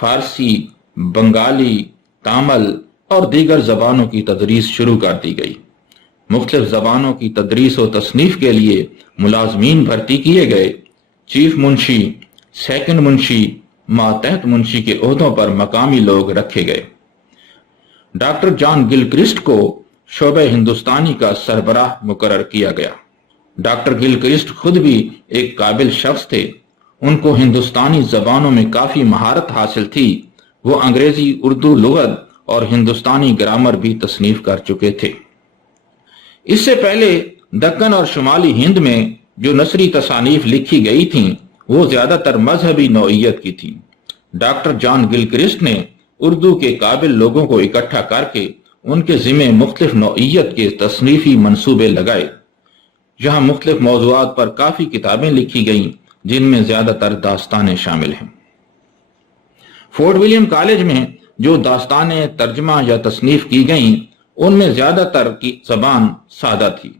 فارسی، بنگالی، تامل اور دیگر زبانوں کی تدریس شروع کر دی گئی۔ مختلف زبانوں کی تدریس و تصنیف کے لیے ملازمین بھرتی کیے گئے۔ چیف منشی، سیکنڈ منشی، ماتحت منشی کے عہدوں پر مقامی لوگ رکھے گئے۔ ڈاکٹر جان گلکرسٹ کو شعبہ ہندوستانی کا سربراہ مقرر کیا گیا۔ ڈاکٹر گلکرسٹ خود بھی ایک قابل شخص تھے۔ ان کو ہندوستانی زبانوں میں کافی مہارت حاصل تھی۔ وہ انگریزی، اردو لغت اور ہندوستانی گرامر بھی تصنیف کر چکے تھے۔ اس سے پہلے دکن اور شمالی ہند میں جو نثری تصانیف لکھی گئی تھیں وہ زیادہ تر مذہبی نوعیت کی تھیں۔ ڈاکٹر جان گلکرسٹ نے اردو کے قابل لوگوں کو اکٹھا کر کے ان کے ذمے مختلف نوعیت کے تصنیفی منصوبے لگائے۔ یہاں مختلف موضوعات پر کافی کتابیں لکھی گئیں جن میں زیادہ تر داستانیں شامل ہیں۔ فورٹ ولیم کالج میں جو داستانیں ترجمہ یا تصنیف کی گئیں ان میں زیادہ تر کی زبان سادہ تھی۔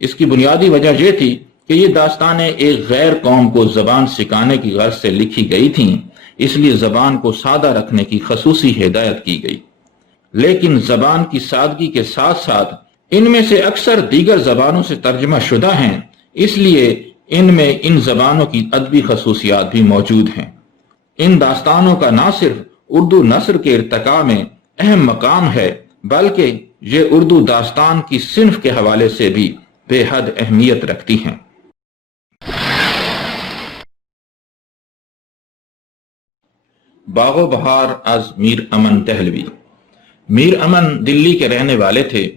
اس کی بنیادی وجہ یہ تھی کہ یہ داستانیں ایک غیر قوم کو زبان سکھانے کی غرض سے لکھی گئی تھیں، اس لیے زبان کو سادہ رکھنے کی خصوصی ہدایت کی گئی۔ لیکن زبان کی سادگی کے ساتھ ساتھ ان میں سے اکثر دیگر زبانوں سے ترجمہ شدہ ہیں، اس لیے ان میں ان زبانوں کی ادبی خصوصیات بھی موجود ہیں۔ ان داستانوں کا نہ صرف اردو نثر کے ارتقاء میں اہم مقام ہے بلکہ یہ اردو داستان کی صنف کے حوالے سے بھی بے حد اہمیت رکھتی ہیں۔ باغ و بہار از میر امن دہلوی۔ میر امن دلی کے رہنے والے تھے۔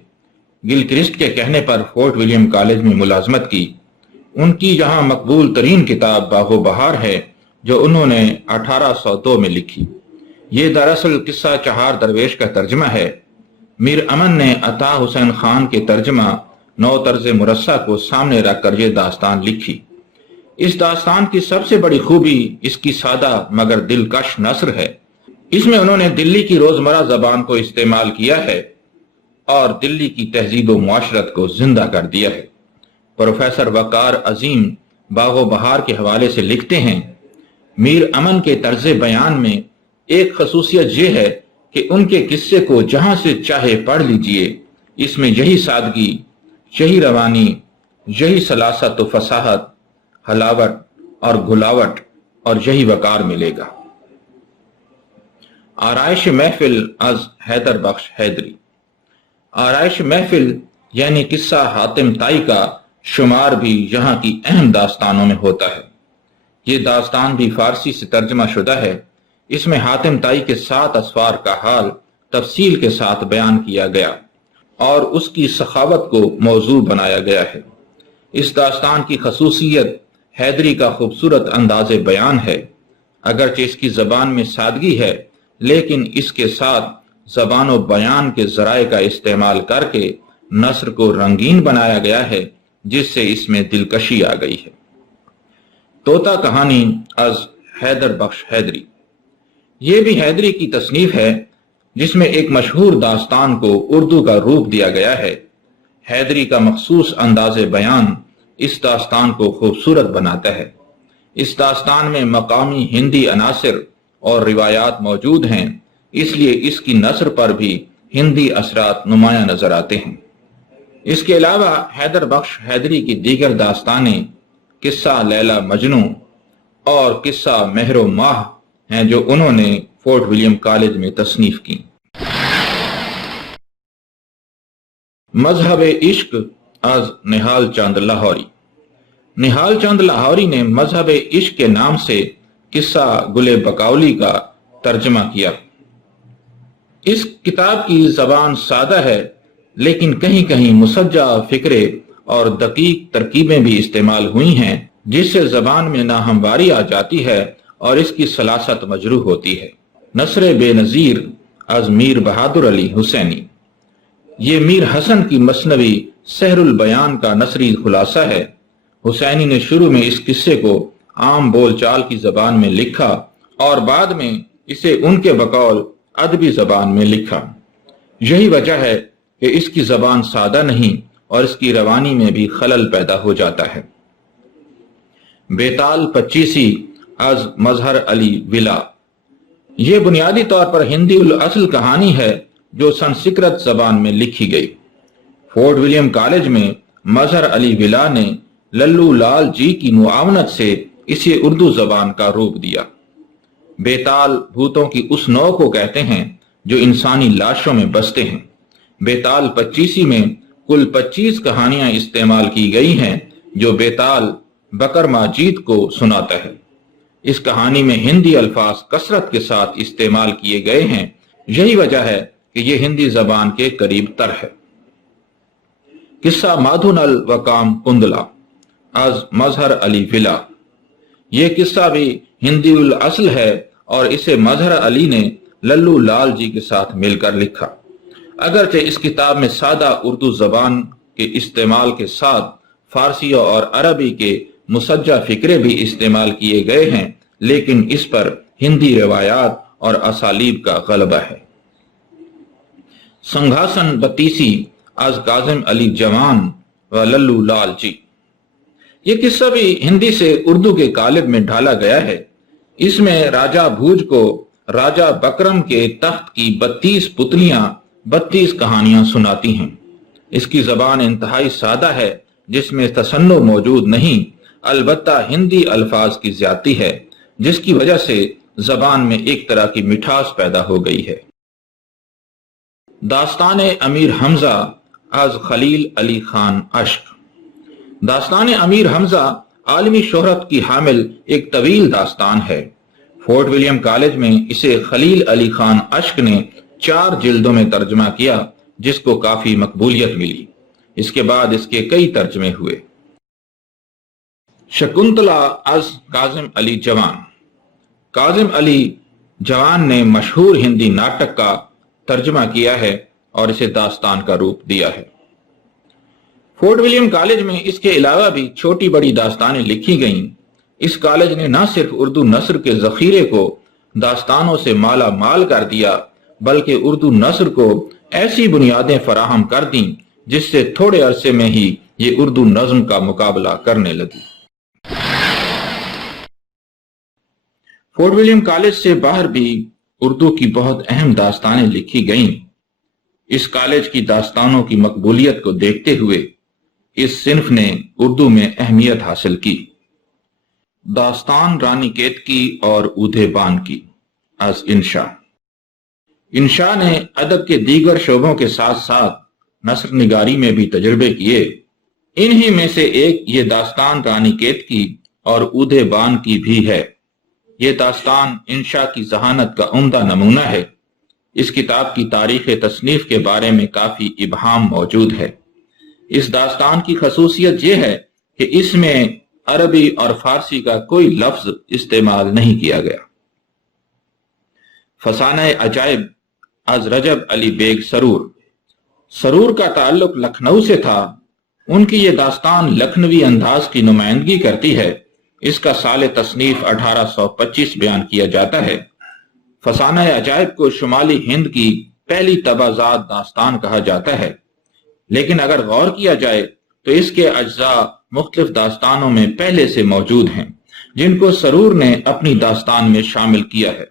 گلکرسٹ کے کہنے پر فورٹ ولیم کالج میں ملازمت کی۔ ان کی یہاں مقبول ترین کتاب باغ و بہار ہے جو انہوں نے 1802 میں لکھی۔ یہ دراصل قصہ چہار درویش کا ترجمہ ہے۔ میر امن نے عطا حسین خان کے ترجمہ نو طرز مرصع کو سامنے رکھ کر یہ داستان لکھی۔ اس داستان کی سب سے بڑی خوبی اس کی سادہ مگر دلکش نثر ہے۔ اس میں انہوں نے دلی کی روزمرہ زبان کو استعمال کیا ہے اور دلی کی تہذیب و معاشرت کو زندہ کر دیا ہے۔ پروفیسر وقار عظیم باغ و بہار کے حوالے سے لکھتے ہیں، میر امن کے طرز بیان میں ایک خصوصیت یہ ہے کہ ان کے قصے کو جہاں سے چاہے پڑھ لیجئے، اس میں یہی سادگی، یہی روانی، یہی سلاست و فصاحت، حلاوت اور گھلاوٹ اور یہی وقار ملے گا۔ آرائش محفل از حیدر بخش حیدری۔ آرائش محفل یعنی قصہ حاتم طائی کا شمار بھی یہاں کی اہم داستانوں میں ہوتا ہے۔ یہ داستان بھی فارسی سے ترجمہ شدہ ہے۔ اس میں حاتم طائی کے 7 اسفار کا حال تفصیل کے ساتھ بیان کیا گیا اور اس کی سخاوت کو موضوع بنایا گیا ہے۔ اس داستان کی خصوصیت حیدری کا خوبصورت انداز بیان ہے۔ اگرچہ اس کی زبان میں سادگی ہے لیکن اس کے ساتھ زبان و بیان کے ذرائع کا استعمال کر کے نثر کو رنگین بنایا گیا ہے جس سے اس میں دلکشی آ گئی ہے۔ طوطا کہانی از حیدر بخش حیدری۔ یہ بھی حیدری کی تصنیف ہے جس میں ایک مشہور داستان کو اردو کا روپ دیا گیا ہے۔ حیدری کا مخصوص انداز بیان اس داستان کو خوبصورت بناتا ہے۔ اس داستان میں مقامی ہندی عناصر اور روایات موجود ہیں، اس لیے اس کی نثر پر بھی ہندی اثرات نمایاں نظر آتے ہیں۔ اس کے علاوہ حیدر بخش حیدری کی دیگر داستانیں قصہ لیلا مجنوں اور قصہ مہر و ماہ ہیں جو انہوں نے فورٹ ولیم کالج میں تصنیف کی۔ مذہب عشق از نہال چند لاہوری۔ نہال چند لاہوری نے مذہب عشق کے نام سے قصہ گل بقولی کا ترجمہ کیا۔ اس کتاب کی زبان سادہ ہے لیکن کہیں کہیں مسجع فکرے اور دقیق ترکیبیں بھی استعمال ہوئی ہیں جس سے زبان میں ناہمواری آ جاتی ہے اور اس کی سلاست مجروح ہوتی ہے۔ نثر بے نظیر از میر بہادر علی حسینی۔ یہ میر حسن کی مثنوی سحر البیان کا نثری خلاصہ ہے۔ حسینی نے شروع میں اس قصے کو عام بول چال کی زبان میں لکھا اور بعد میں اسے ان کے بقول ادبی زبان میں لکھا۔ یہی وجہ ہے کہ اس کی زبان سادہ نہیں اور اس کی روانی میں بھی خلل پیدا ہو جاتا ہے۔ بیتال پچیسی از مظہر علی ولا۔ یہ بنیادی طور پر ہندی الاصل کہانی ہے جو سنسکرت زبان میں لکھی گئی۔ فورٹ ولیم کالج میں مظہر علی ولا نے للو لال جی کی معاونت سے اسے اردو زبان کا روپ دیا۔ بیتال بھوتوں کی اس نوع کو کہتے ہیں جو انسانی لاشوں میں بستے ہیں۔ بیتال پچیسی میں کل 25 کہانیاں استعمال کی گئی ہیں جو بیتال بکر ماجید کو سناتا ہے۔ اس کہانی میں ہندی الفاظ کثرت کے ساتھ استعمال کیے گئے ہیں، یہی وجہ ہے کہ یہ ہندی زبان کے قریب تر ہے۔ قصہ مادھو نل و کام کندلا از مظہر علی ولا، یہ قصہ بھی ہندی الاصل ہے اور اسے مظہر علی نے للو لال جی کے ساتھ مل کر لکھا۔ اگرچہ اس کتاب میں سادہ اردو زبان کے استعمال کے ساتھ فارسی اور عربی کے مسجع فقرے بھی استعمال کیے گئے ہیں، لیکن اس پر ہندی روایات اور اسالیب کا غلبہ ہے۔ سنگھاسن بتیسی از کاظم علی جوان و للو لال جی، یہ قصہ بھی ہندی سے اردو کے قالب میں ڈھالا گیا ہے۔ اس میں راجہ بھوج کو راجہ بکرم کے تخت کی 32 پتلیاں 32 کہانیاں سناتی ہیں۔ اس کی زبان انتہائی سادہ ہے جس میں تصنع موجود نہیں، البتہ ہندی الفاظ کی زیادتی ہے جس کی وجہ سے زبان میں ایک طرح کی مٹھاس پیدا ہو گئی ہے۔ داستان امیر حمزہ از خلیل علی خان اشک، داستان امیر حمزہ عالمی شہرت کی حامل ایک طویل داستان ہے۔ فورٹ ولیم کالج میں اسے خلیل علی خان اشک نے 4 جلدوں میں ترجمہ کیا جس کو کافی مقبولیت ملی۔ اس کے بعد اس کے کئی ترجمے ہوئے۔ شکنتلا از کاظم علی جوان، کاظم علی جوان نے مشہور ہندی ناٹک کا ترجمہ کیا ہے اور اسے داستان کا روپ دیا ہے۔ فورٹ ولیم کالج میں اس کے علاوہ بھی چھوٹی بڑی داستانیں لکھی گئیں۔ اس کالج نے نہ صرف اردو نثر کے ذخیرے کو داستانوں سے مالا مال کر دیا بلکہ اردو نثر کو ایسی بنیادیں فراہم کر دیں جس سے تھوڑے عرصے میں ہی یہ اردو نظم کا مقابلہ کرنے لگی۔ فورٹ ولیم کالج سے باہر بھی اردو کی بہت اہم داستانیں لکھی گئیں۔ اس کالج کی داستانوں کی مقبولیت کو دیکھتے ہوئے اس صنف نے اردو میں اہمیت حاصل کی۔ داستان رانی کیتکی اور اودھے بان کی از انشا، انشا نے ادب کے دیگر شعبوں کے ساتھ ساتھ نثر نگاری میں بھی تجربے کیے۔ انہی میں سے ایک یہ داستان رانی کیتکی اور اودھے بان کی بھی ہے۔ یہ داستان انشا کی ذہانت کا عمدہ نمونہ ہے۔ اس کتاب کی تاریخ تصنیف کے بارے میں کافی ابہام موجود ہے۔ اس داستان کی خصوصیت یہ ہے کہ اس میں عربی اور فارسی کا کوئی لفظ استعمال نہیں کیا گیا۔ فسانہ عجائب از رجب علی بیگ سرور، سرور کا تعلق لکھنؤ سے تھا۔ ان کی یہ داستان لکھنوی انداز کی نمائندگی کرتی ہے۔ اس کا سال تصنیف 1825 بیان کیا جاتا ہے۔ فسانہ عجائب کو شمالی ہند کی پہلی تبازات داستان کہا جاتا ہے، لیکن اگر غور کیا جائے تو اس کے اجزاء مختلف داستانوں میں پہلے سے موجود ہیں جن کو سرور نے اپنی داستان میں شامل کیا ہے۔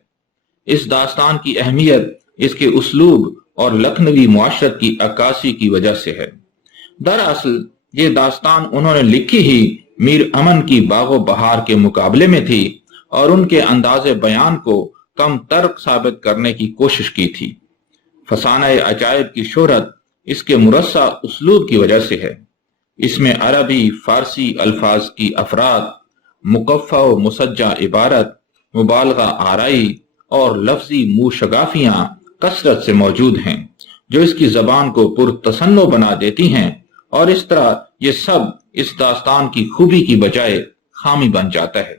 اس داستان کی اہمیت اس کے اسلوب اور لکھنوی معاشرت کی عکاسی کی وجہ سے ہے۔ دراصل یہ داستان انہوں نے لکھی ہی میر امن کی باغ و بہار کے مقابلے میں تھی اور ان کے انداز بیان کو کم ترک ثابت کرنے کی کوشش کی تھی۔ فسانہ عجائب کی شہرت اس کے مرصع اسلوب کی وجہ سے ہے۔ اس میں عربی فارسی الفاظ کی افراد، مقفع و مسجع عبارت، مبالغہ آرائی اور لفظی موشگافیاں کثرت سے موجود ہیں جو اس کی زبان کو پرتصنع بنا دیتی ہیں، اور اس طرح یہ سب اس داستان کی خوبی کی بجائے خامی بن جاتا ہے۔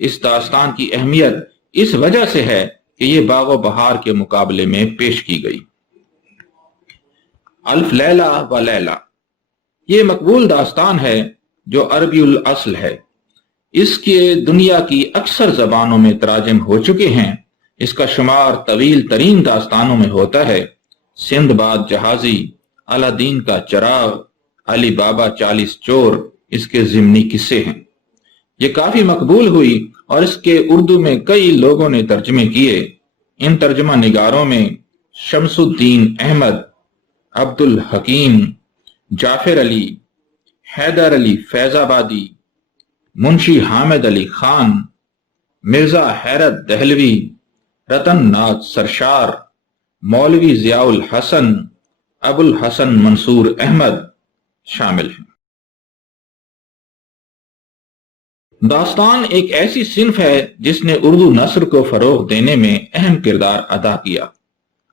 اس داستان کی اہمیت اس وجہ سے ہے کہ یہ باغ و بہار کے مقابلے میں پیش کی گئی۔ الف لیلہ و لیلہ، یہ مقبول داستان ہے جو عربی الاصل ہے۔ اس کے دنیا کی اکثر زبانوں میں تراجم ہو چکے ہیں۔ اس کا شمار طویل ترین داستانوں میں ہوتا ہے۔ سندھ باد جہازی، الادین کا چراغ، علی بابا 40 چور اس کے ضمنی قصے ہیں۔ یہ کافی مقبول ہوئی اور اس کے اردو میں کئی لوگوں نے ترجمے کیے۔ ان ترجمہ نگاروں میں شمس الدین احمد، عبد الحکیم، جعفر علی، حیدر علی فیض آبادی، منشی حامد علی خان، مرزا حیرت دہلوی، رتن ناتھ سرشار، مولوی ضیاء الحسن، ابو الحسن منصور احمد شامل ہیں۔ داستان ایک ایسی صنف ہے جس نے اردو نثر کو فروغ دینے میں اہم کردار ادا کیا۔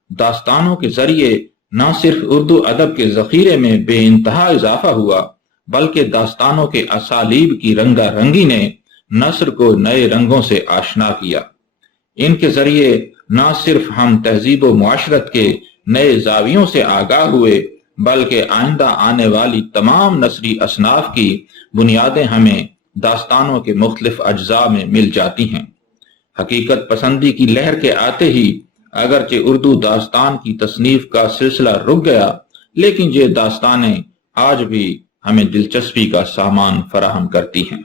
داستانوں کے ذریعے نہ صرف اردو ادب کے ذخیرے میں بے انتہا اضافہ ہوا، بلکہ داستانوں کے اسالیب کی رنگا رنگی نے نثر کو نئے رنگوں سے آشنا کیا۔ ان کے ذریعے نہ صرف ہم تہذیب و معاشرت کے نئے زاویوں سے آگاہ ہوئے، بلکہ آئندہ آنے والی تمام نثری اصناف کی بنیادیں ہمیں داستانوں کے مختلف اجزاء میں مل جاتی ہیں۔ حقیقت پسندی کی لہر کے آتے ہی اگرچہ اردو داستان کی تصنیف کا سلسلہ رک گیا، لیکن یہ داستانیں آج بھی ہمیں دلچسپی کا سامان فراہم کرتی ہیں۔